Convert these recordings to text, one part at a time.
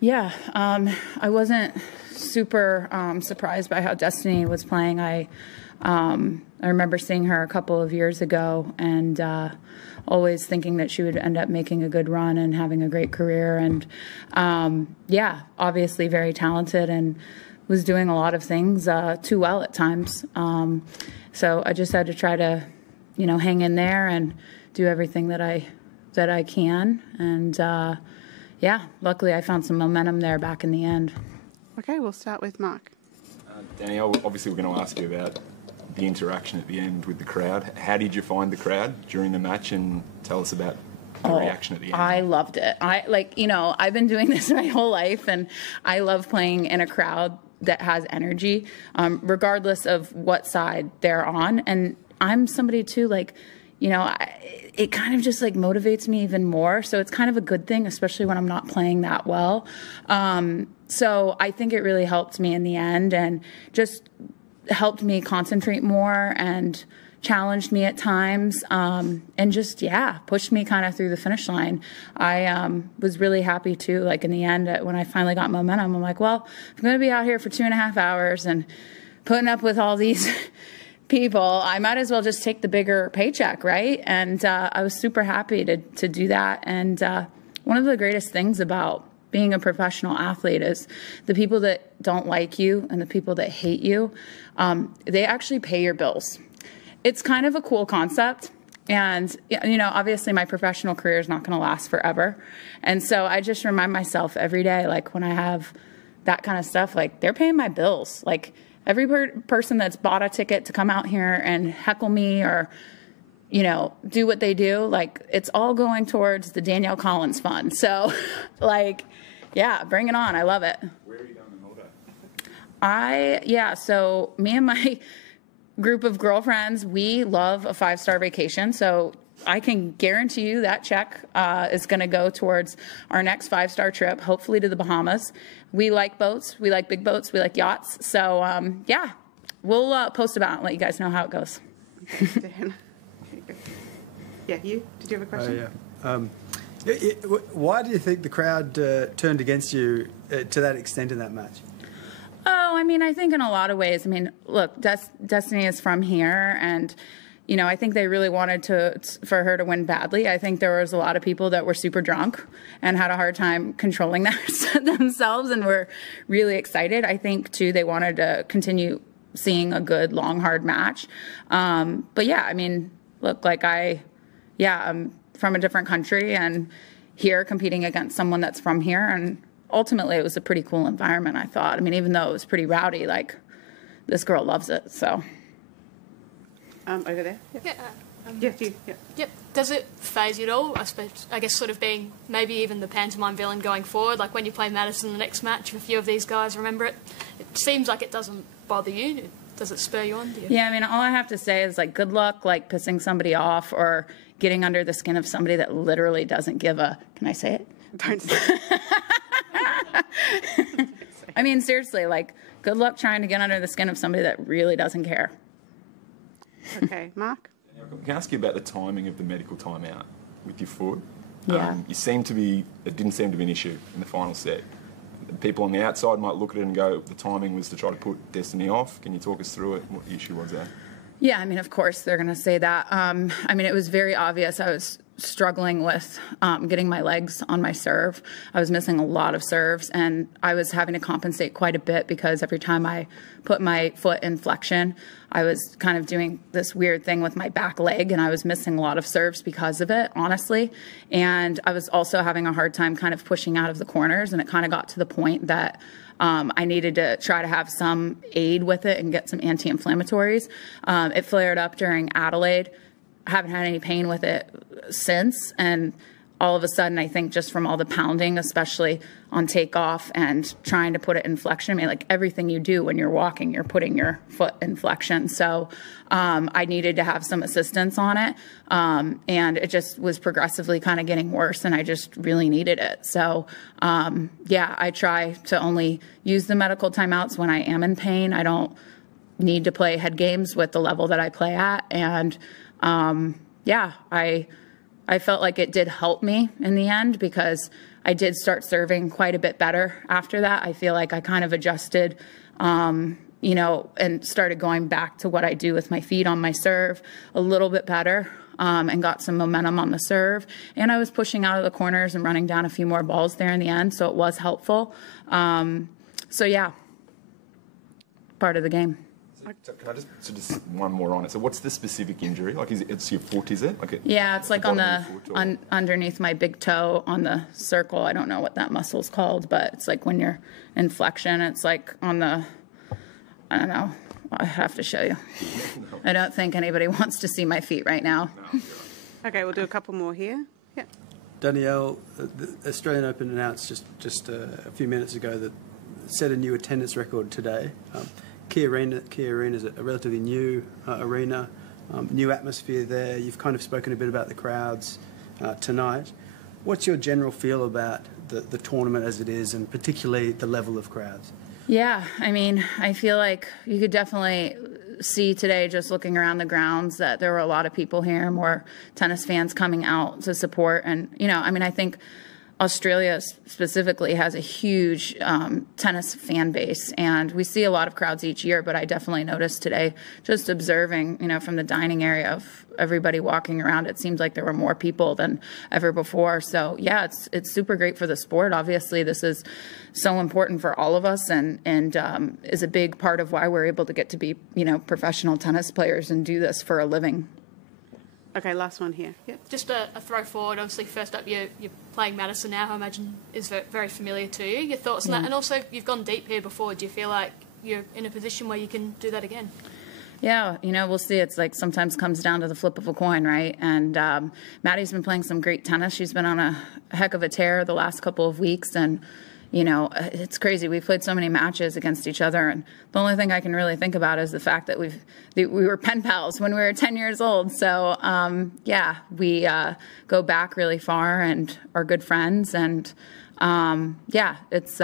Yeah, I wasn't super surprised by how Destanee was playing. I remember seeing her a couple of years ago and always thinking that she would end up making a good run and having a great career. And yeah, obviously very talented and was doing a lot of things too well at times. So I just had to try to, you know, hang in there and do everything that I can. And yeah, luckily I found some momentum there back in the end. Okay, we'll start with Mark. Danielle, obviously we're going to ask you about the interaction at the end with the crowd. How did you find the crowd during the match, and tell us about the reaction at the end? I loved it. I've been doing this my whole life, and I love playing in a crowd that has energy, regardless of what side they're on. And I'm somebody too, like, you know, it kind of just like motivates me even more. So it's kind of a good thing, especially when I'm not playing that well. So I think it really helped me in the end and just helped me concentrate more and challenged me at times, and just, yeah, pushed me kind of through the finish line. I was really happy too, like in the end, when I finally got momentum, I'm like, well, I'm going to be out here for 2.5 hours and putting up with all these people, I might as well just take the bigger paycheck, right? And I was super happy to do that. And one of the greatest things about being a professional athlete is the people that don't like you and the people that hate you, they actually pay your bills. It's kind of a cool concept. And, you know, obviously my professional career is not going to last forever. And so I just remind myself every day, like when I have that kind of stuff, like they're paying my bills. Like every person that's bought a ticket to come out here and heckle me or, you know, do what they do, like it's all going towards the Danielle Collins fund. So like, yeah, bring it on. I love it. Where are you going on holiday? So me and my group of girlfriends, we love a 5-star vacation. So I can guarantee you that check is going to go towards our next 5-star trip, hopefully to the Bahamas. We like boats. We like big boats. We like yachts. So, yeah, we'll post about it and let you guys know how it goes. Okay, Dan. Yeah, you? Did you have a question? Why do you think the crowd turned against you to that extent in that match? Oh, I mean, I think in a lot of ways. I mean, look, Destanee is from here, and you know, I think they really wanted for her to win badly. I think there was a lot of people that were super drunk and had a hard time controlling themselves and were really excited. I think, too, they wanted to continue seeing a good, long, hard match. But, yeah, I mean, look, like I'm from a different country and here competing against someone that's from here. And ultimately, it was a pretty cool environment, I thought. I mean, even though it was pretty rowdy, like, this girl loves it, so. Over there. Yep. Yep. Does it phase you at all? I guess sort of being maybe even the pantomime villain going forward, like when you play Madison the next match, if a few of these guys remember it, it seems like it doesn't bother you. Does it spur you on? Yeah, I mean, all I have to say is, like, good luck, like, pissing somebody off or getting under the skin of somebody that literally doesn't give a, can I say it? Don't say it. I mean, seriously, like, good luck trying to get under the skin of somebody that really doesn't care. Okay, Mark? Can I ask you about the timing of the medical timeout with your foot? Yeah. It didn't seem to be an issue in the final set. People on the outside might look at it and go, the timing was to try to put Destanee off. Can you talk us through it? What the issue was there? Yeah, I mean, of course they're going to say that. I mean, it was very obvious. I was struggling with getting my legs on my serve. I was missing a lot of serves, and I was having to compensate quite a bit because every time I put my foot in flexion, I was kind of doing this weird thing with my back leg, and I was missing a lot of serves because of it, honestly. And I was also having a hard time kind of pushing out of the corners, and it kind of got to the point that I needed to try to have some aid with it and get some anti-inflammatories. It flared up during Adelaide. I haven't had any pain with it since, and all of a sudden, I think just from all the pounding, especially on takeoff and trying to put it in flexion, I mean, like everything you do when you're walking, you're putting your foot in flexion. So I needed to have some assistance on it, and it just was progressively kind of getting worse, and I just really needed it. So, yeah, I try to only use the medical timeouts when I am in pain. I don't need to play head games with the level that I play at, and yeah, I I felt like it did help me in the end because I did start serving quite a bit better after that. I feel like I kind of adjusted, you know, and started going back to what I do with my feet on my serve a little bit better, and got some momentum on the serve. And I was pushing out of the corners and running down a few more balls there in the end, so it was helpful. So yeah, part of the game. So can I just one more on it? So what's the specific injury? Like, it's your foot, is it? Like yeah, it's like on the underneath my big toe on the circle. I don't know what that muscle's called, but it's like when you're in flexion, it's like on the, I don't know. I have to show you. I don't think anybody wants to see my feet right now. Okay, we'll do a couple more here. Yeah. Danielle, the Australian Open announced just a few minutes ago that set a new attendance record today. Key Arena is a relatively new arena, new atmosphere there. You've kind of spoken a bit about the crowds tonight. What's your general feel about the tournament as it is, and particularly the level of crowds? Yeah, I mean, I feel like you could definitely see today, just looking around the grounds, that there were a lot of people here, more tennis fans coming out to support. And, you know, I mean, I think Australia specifically has a huge tennis fan base, and we see a lot of crowds each year, but I definitely noticed today, just observing, you know, from the dining area of everybody walking around, it seems like there were more people than ever before. So yeah, it's super great for the sport. Obviously, this is so important for all of us, and is a big part of why we're able to get to be, you know, professional tennis players and do this for a living. Okay, last one here. Yep. Just a throw forward. Obviously, first up, you're playing Madison now, who I imagine is very familiar to you. Your thoughts on that? And also, you've gone deep here before. Do you feel like you're in a position where you can do that again? Yeah, you know, we'll see. It's like sometimes comes down to the flip of a coin, right? And Maddie's been playing some great tennis. She's been on a heck of a tear the last couple of weeks, and you know, it's crazy. We've played so many matches against each other, and the only thing I can really think about is the fact that we were pen pals when we were 10 years old. So yeah, we go back really far and are good friends, and yeah, it's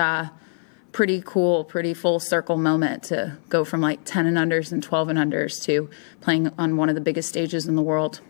pretty cool, pretty full circle moment to go from like 10 and unders and 12 and unders to playing on one of the biggest stages in the world.